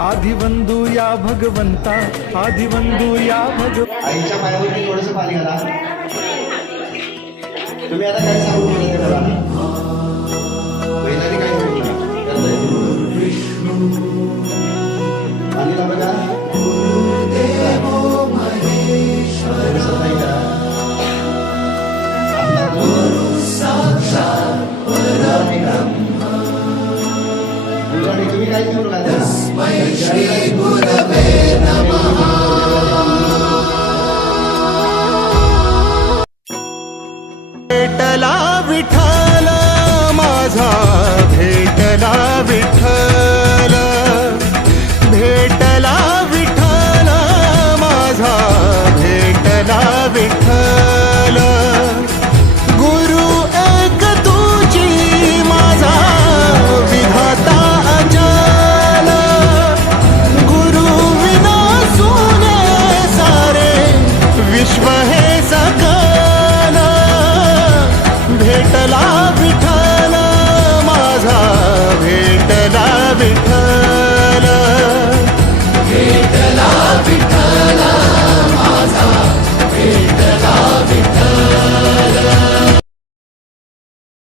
आदिवंदू या भगवंता, आदिवंदू या आईच्या पायावरती थोडंसं पाणी आला. तुम्ही आता काय सांगू शकता ते मला? पहिल्यांदा काय सांगू पाणी लावा का? तुम्ही काय घेऊन भेटला